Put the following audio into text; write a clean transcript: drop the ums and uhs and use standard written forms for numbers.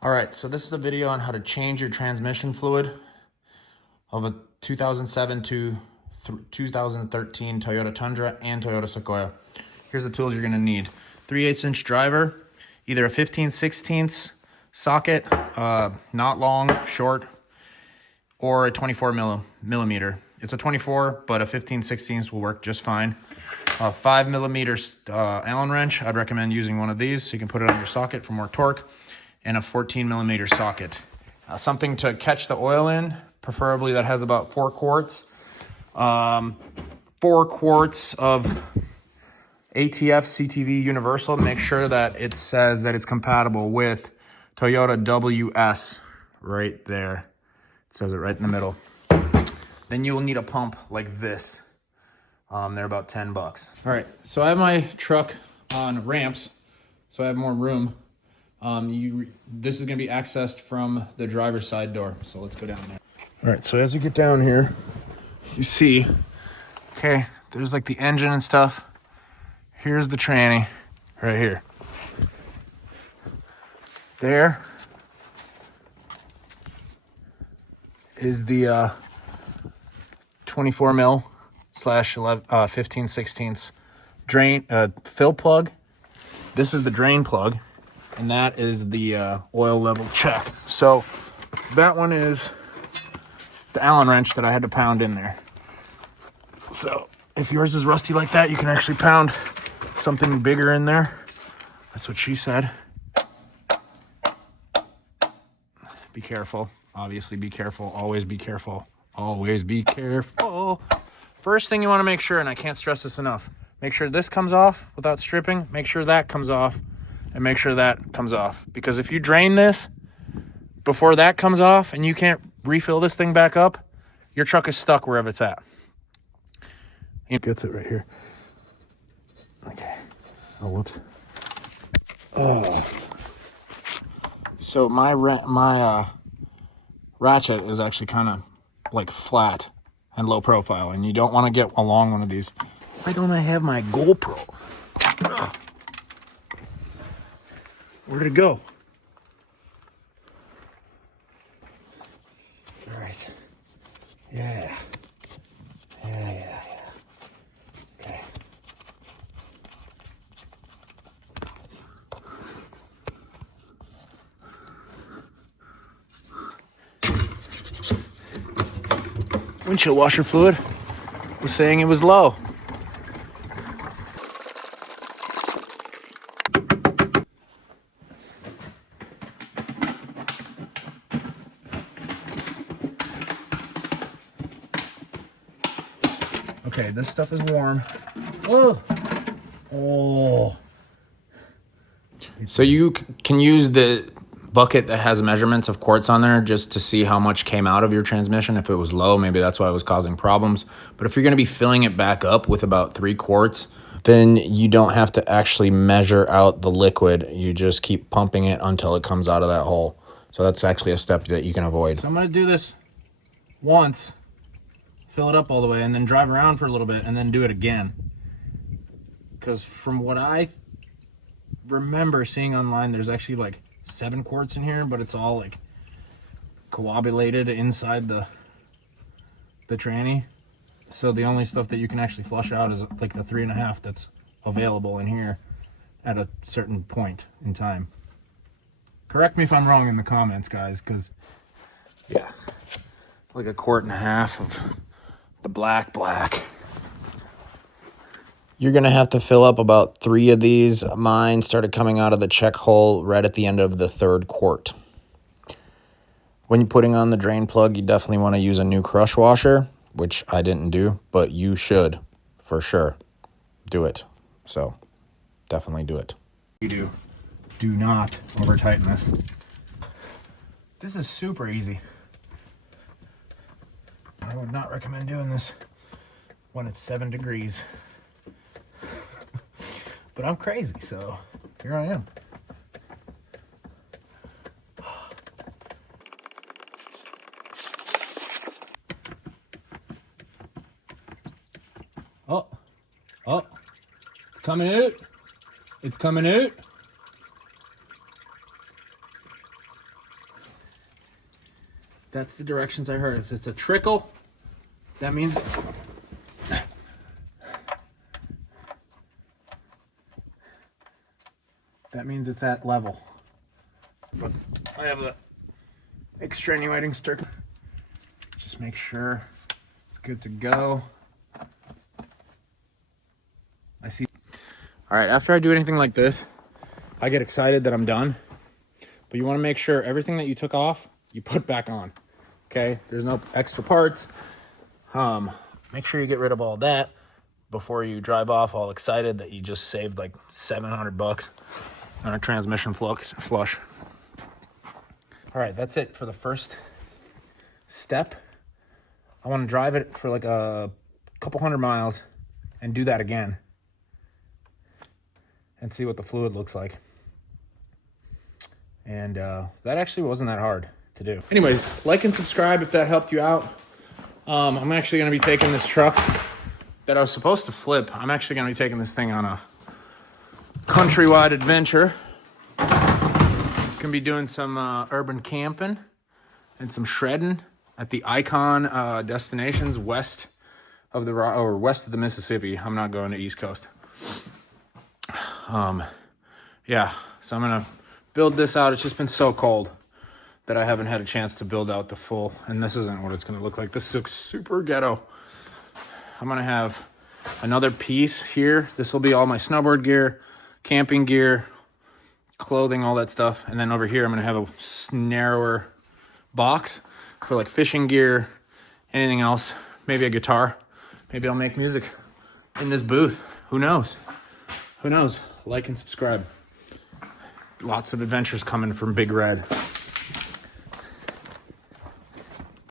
All right, so this is a video on how to change your transmission fluid of a 2007 to 2013 Toyota Tundra and Toyota Sequoia. Here's the tools you're gonna need. 3/8" driver, either a 15/16 socket, not long, short, or a 24 millimeter. It's a 24, but a 15/16 will work just fine. 5 millimeters Allen wrench, I'd recommend using one of these so you can put it on your socket for more torque, and a 14 millimeter socket. Something to catch the oil in, preferably that has about 4 quarts. 4 quarts of ATF CTV Universal. Make sure that it says that it's compatible with Toyota WS right there. It says it right in the middle. Then you will need a pump like this. They're about $10. All right, so I have my truck on ramps, so I have more room. This is gonna be accessed from the driver's side door. So let's go down there. All right, so as you get down here, you see, okay, there's like the engine and stuff. Here's the tranny right here. There is the 24 mil slash 15/16 drain fill plug. This is the drain plug, and that is the oil level check. So that one is the Allen wrench that I had to pound in there. So if yours is rusty like that, you can actually pound something bigger in there. That's what she said. Be careful. Obviously, be careful. Always be careful. Always be careful. First thing you want to make sure, and I can't stress this enough, make sure this comes off without stripping. Make sure that comes off, and make sure that comes off. Because if you drain this before that comes off and you can't refill this thing back up, your truck is stuck wherever it's at. It gets it right here. Okay. Oh, whoops. So my ratchet is actually kind of like flat and low profile, and you don't want to get along one of these. Why don't I have my GoPro? Where did it go? All right. Yeah. Okay. Windshield washer fluid was saying it was low. Okay, this stuff is warm. Oh. So you can use the bucket that has measurements of quarts on there just to see how much came out of your transmission. If it was low, maybe that's why it was causing problems. But if you're going to be filling it back up with about 3 quarts, then you don't have to actually measure out the liquid. You just keep pumping it until it comes out of that hole. So that's actually a step that you can avoid. So I'm going to do this once, fill it up all the way, and then drive around for a little bit and then do it again. Because from what I remember seeing online, there's actually like 7 quarts in here, but it's all like coagulated inside the tranny. So the only stuff that you can actually flush out is like the 3.5 that's available in here at a certain point in time. Correct me if I'm wrong in the comments, guys, because yeah, like 1.5 quarts of the black. You're going to have to fill up about 3 of these. Mine started coming out of the check hole right at the end of the 3rd quart. When you're putting on the drain plug, you definitely want to use a new crush washer, which I didn't do, but you should, for sure, do it. So, definitely do it. You do not over-tighten this. This is super easy. I would not recommend doing this when it's 7 degrees. But I'm crazy, so here I am. Oh, it's coming out. It's coming out. That's the directions I heard. If it's a trickle, that means it's at level. But I have the extenuating sticker. Just make sure it's good to go. I see. All right, after I do anything like this, I get excited that I'm done. But you want to make sure everything that you took off, you put back on. Okay, there's no extra parts. Make sure you get rid of all that before you drive off all excited that you just saved like $700 on a transmission flush. All right, that's it for the first step. I want to drive it for like a couple hundred miles and do that again and see what the fluid looks like. And that actually wasn't that hard to do. Anyways, like and subscribe if that helped you out. I'm actually going to be taking this truck that I was supposed to flip. I'm actually going to be taking this thing on a countrywide adventure. Going to be doing some urban camping and some shredding at the Icon destinations west of the Mississippi. I'm not going to East Coast. Yeah, so I'm going to build this out. It's just been so cold that I haven't had a chance to build out the full, and this isn't what it's going to look like. This looks super ghetto. I'm going to have another piece here. This will be all my snowboard gear, camping gear, clothing, all that stuff. And then over here, I'm going to have a narrower box for like fishing gear, anything else, maybe a guitar. Maybe I'll make music in this booth. Who knows? Who knows? Like and subscribe. Lots of adventures coming from Big Red.